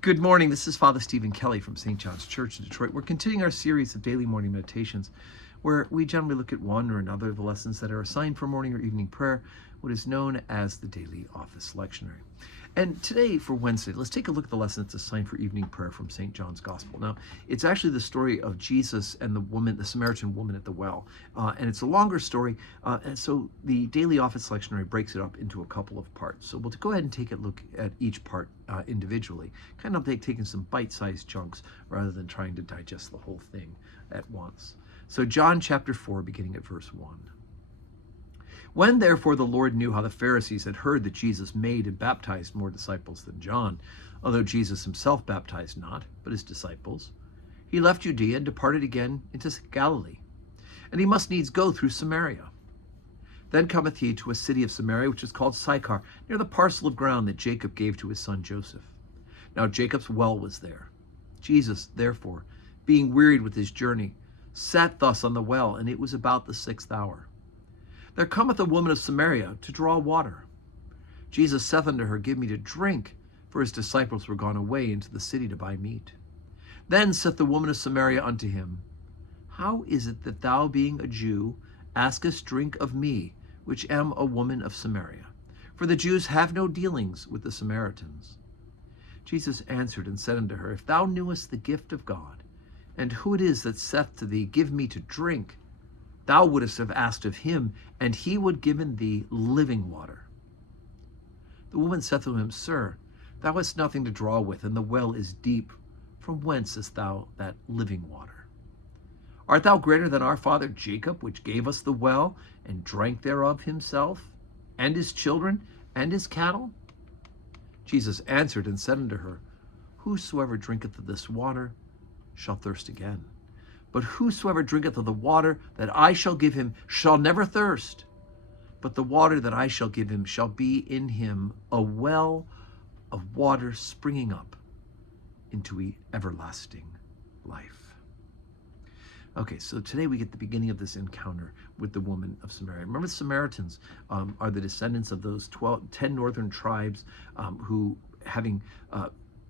Good morning. This is Father Stephen Kelly from St. John's Church in Detroit. We're continuing our series of daily morning meditations where we generally look at one or another of the lessons that are assigned for morning or evening prayer, what is known as the daily office lectionary. And today, for Wednesday, let's take a look at the lesson that's assigned for evening prayer from St. John's Gospel. Now, it's actually the story of Jesus and the Samaritan woman at the well. And it's a longer story, and so the daily office lectionary breaks it up into a couple of parts. So we'll go ahead and take a look at each part individually, kind of taking some bite-sized chunks rather than trying to digest the whole thing at once. So John chapter 4, beginning at verse 1. When therefore the Lord knew how the Pharisees had heard that Jesus made and baptized more disciples than John, although Jesus himself baptized not, but his disciples, he left Judea and departed again into Galilee. And he must needs go through Samaria. Then cometh he to a city of Samaria, which is called Sychar, near the parcel of ground that Jacob gave to his son Joseph. Now Jacob's well was there. Jesus, therefore, being wearied with his journey, sat thus on the well, and it was about the 6th hour. There cometh a woman of Samaria to draw water. Jesus saith unto her, Give me to drink, for his disciples were gone away into the city to buy meat. Then saith the woman of Samaria unto him, How is it that thou, being a Jew, askest drink of me, which am a woman of Samaria? For the Jews have no dealings with the Samaritans. Jesus answered and said unto her, If thou knewest the gift of God, and who it is that saith to thee, Give me to drink, thou wouldst have asked of him, and he would given thee living water. The woman saith to him, Sir, thou hast nothing to draw with, and the well is deep. From whence hast thou that living water? Art thou greater than our father Jacob, which gave us the well, and drank thereof himself, and his children, and his cattle? Jesus answered and said unto her, Whosoever drinketh of this water shall thirst again. But whosoever drinketh of the water that I shall give him shall never thirst. But the water that I shall give him shall be in him a well of water springing up into everlasting life. Okay, so today we get the beginning of this encounter with the woman of Samaria. Remember, the Samaritans are the descendants of those 10 northern tribes who, having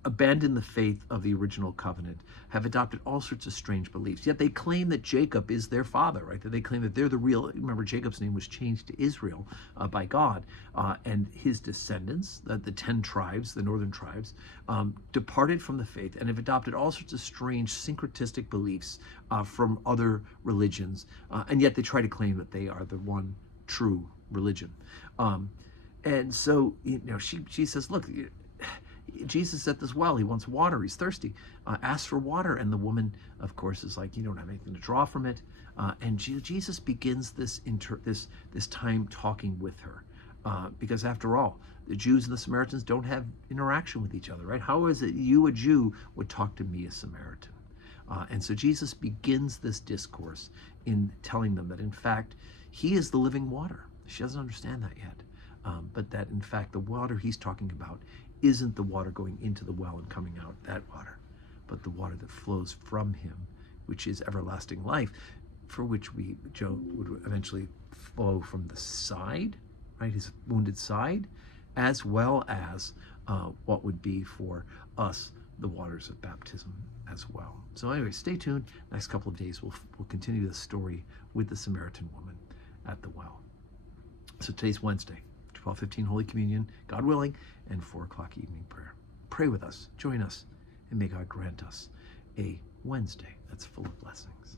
abandoned the faith of the original covenant, have adopted all sorts of strange beliefs. Yet they claim that Jacob is their father, right? That they claim that they're the real, remember, Jacob's name was changed to Israel by God, and his descendants, the 10 tribes, the northern tribes, departed from the faith and have adopted all sorts of strange syncretistic beliefs from other religions, and yet they try to claim that they are the one true religion. And so, she says, look, Jesus at this well, he wants water, he's thirsty, asks for water, and the woman, of course, is like, you don't have anything to draw from it, and Jesus begins this time talking with her, because after all, the Jews and the Samaritans don't have interaction with each other, right? How is it you, a Jew, would talk to me, a Samaritan? And so Jesus begins this discourse in telling them that, in fact, he is the living water. She doesn't understand that yet, but that, in fact, the water he's talking about isn't the water going into the well and coming out, that water, but the water that flows from him, which is everlasting life, for which Joe would eventually flow from the side, right, his wounded side, as well as what would be for us the waters of baptism as well. So anyway, stay tuned. Next couple of days, we'll continue this story with the Samaritan woman at the well. So today's Wednesday, 12:15 Holy Communion, God willing, and 4 o'clock evening prayer. Pray with us, join us, and may God grant us a Wednesday that's full of blessings.